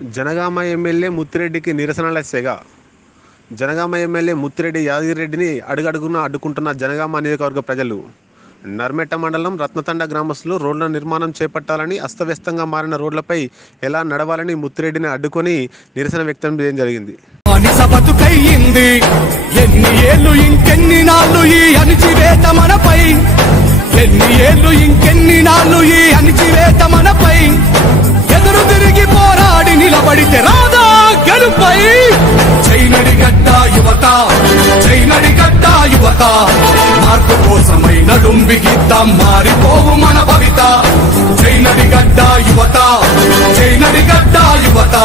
Janagama MLA ముత్తిరెడ్డికి నిరసనల సెగ. Janagama MLA Muthireddy యాదగిరెడ్డిని అడుగడుగున అడ్డుకుంటున్న జనగామ నియోజకవర్గ ప్రజలు. నర్మెట్ట మండలం రత్నతండ గ్రామస్తులు రోడ్ల నిర్మాణం చేపట్టాలని, అస్తవ్యస్తంగా మారిన రోడ్లపై ఎలా నడవాలని ముత్తిరెడ్డిని అడ్డుకొని నిరసన వ్యక్తం చేయడం జరిగింది. ఎన్ని ఏళ్ళు ఇంకెన్ని నాళ్ళు ఈ అణిచివేత మనపై, ఎన్ని ఏళ్ళు ఇంకెన్ని నాళ్ళు ఈ అణిచివేత మనపై, ఎదురు తిరిగి పోరాడి నిలబడితే రాదా గెలుపై. చైనడిగడ్డ యువత, చైనడిగడ్డ యువత, మార్పు కోసమై నడుం బిగిద్దాం, మారిపోవు మన భవిత. చైనడిగడ్డ యువత, చైనడిగడ్డ యువత,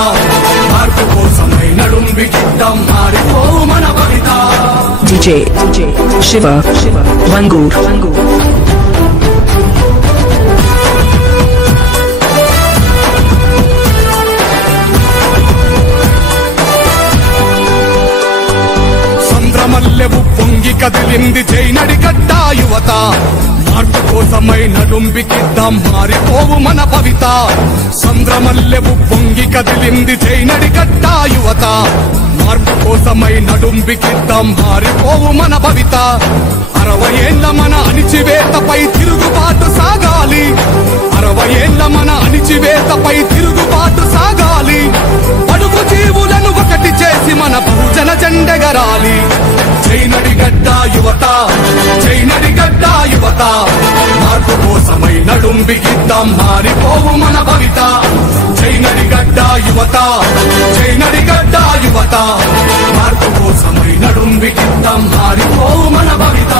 మార్పు కోసమై నడుం బిగిద్దాం, మారిపోవు మన భవిత. DJ Shiva Vangur. సంద్రమల్లెవు పొంగి కదిలింది చైనడిగడ్డ యువత, మార్పు కోసమై నడుం బిగిద్దాం, మారిపోవు మన భవిత. సంద్రమల్లెవు పొంగి కదిలింది చైనడిగడ్డ యువత, మార్పు కోసమై నడుం బిగిద్దాం, మారిపోవు మన భవిత. 60 ఏళ్ల మన అణిచివేతపై తిరుగుబాటు సాగాలి, 60 ఏళ్ల మన అణిచివేతపై తిరుగుబాటు సాగాలి. అడుగు జీవులను ఒకటి చేసి మన బహుజన జెండెగరాలి. చైనడిగడ్డ యువత, చైనడిగడ్డ యువత, మార్పు కోసమై నడుం బిగిద్దాం, మారిపోవు మన భవిత. చైనడిగడ్డ యువత, చైనడిగడ్డ యువత, మార్పు కోసమై నడుం బిగిద్దాం, మారిపోవు మన భవిత.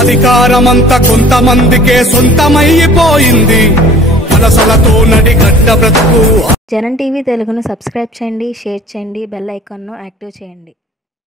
అధికారమంతా కొంతమందికే సొంతమైపోయింది, వలసలతో నడిగడ్డ బ్రతుకు. జనం టీవీ తెలుగును సబ్స్క్రైబ్ చేయండి, షేర్ చేయండి, బెల్ ఐకాన్ను యాక్టివ్ చేయండి.